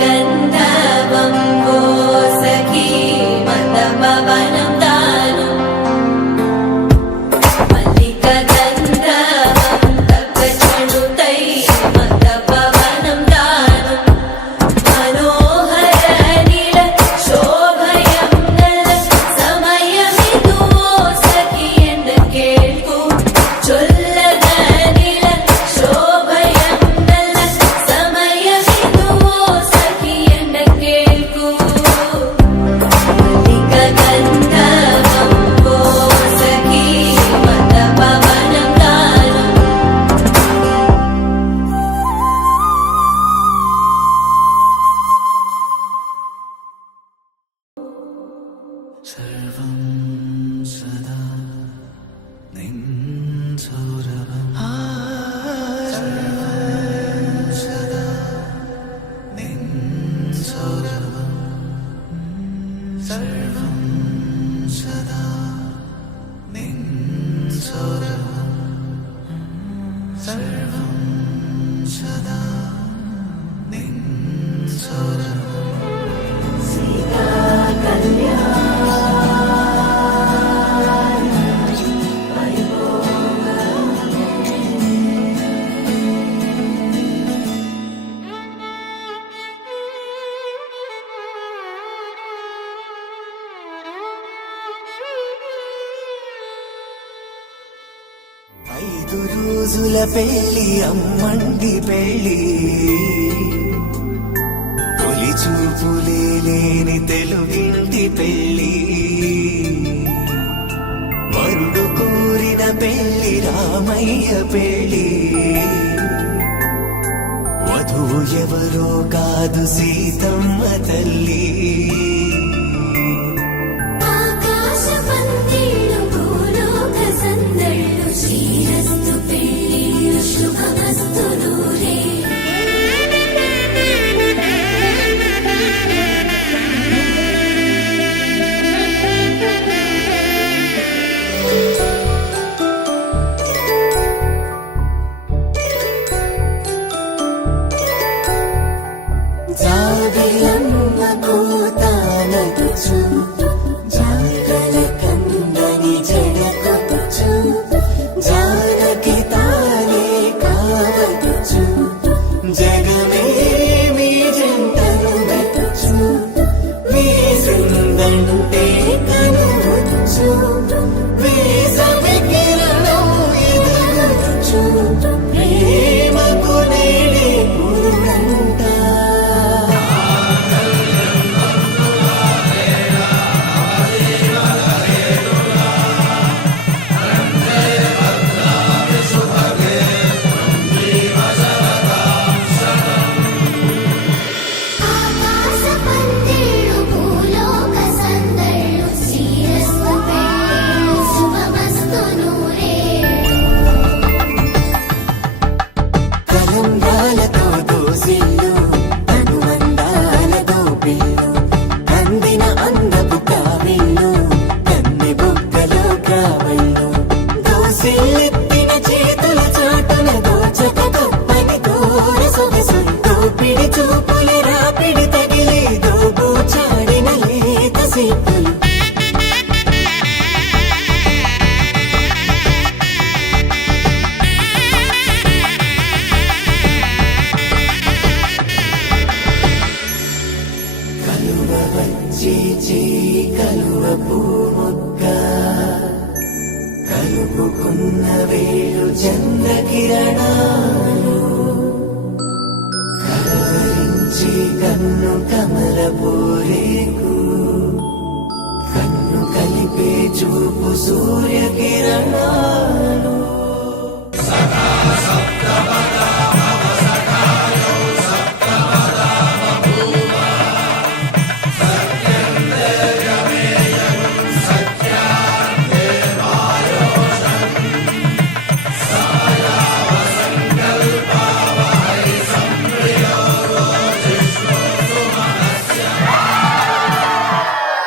గంధవం ఓ సఖీ మందపవనం దాను మల్లిక గంధవం తగ్గచుడుతై మందపవనం దాను మనోహర నీల శోభయం నల సమయమిదు ఓ సఖీ ఎందు కేൾക്കൂ చొల్లద నీల శోభయం నల సమయమిదు ఓ సఖీ ఎందు కేൾക്കൂ మల్లిక గంధవం ఓ సఖీ మందపవనం దాను सर्वं सदा निन्सौरभं सर्वं सदा निन्सौरभं सर्वं सदा निन्सौरभं सर्वं सदा निन्सौरभम् ఐదు రోజుల పెళ్లి అమ్మండి పెళ్లి తొలి చూపులే లేని తెలుగింటి పెళ్లి వరుడు కోరిన పెళ్లి రామయ్య పెళ్లి వధువు ఎవరో కాదు సీతమ్మ తల్లి ఆకాశ పందిళ్ళు భూలోక సందళ్ళు శ్రీరస్తు పెళ్ళిళ్ళు శుభమస్తు నూరే జాబిలమ్మ కోతానగుచు జాగల కందని జడకొచ్చు జానకి తానే కావదుచు జగమే మీ జంటను వెతుచు వీసిందంటే కనువచ్చు వీసవి కిరణం ఎదుగుచు ప్రేమకు నేడే పూర్ణంట ఆకాశ పందిళ్ళు భూలోక సందళ్ళు శ్రీరస్తు పెళ్ళిళ్ళు శుభమస్తు నూరే కలంబాలతో దోసిల్లు అనువందాలతో పిల్లు అందిన అందపు కావిల్లు కన్నె బొక్కలో కావళ్ళు దోసిల్లెత్తిన చేతుల చాటున దోచక తప్పని దూర సొగసుంటూ పిడి చూపుల రాపిడి తగిలి దోబూచాడిన లేత సీపులు కలువ వచ్చి కలువ పూముక్క కలుపుకున్న వేళు చంద్రకిరణాలు కలవరించి కన్ను కమల పోరేకు కన్ను కలిపే చూపు సూర్యకిరణాలు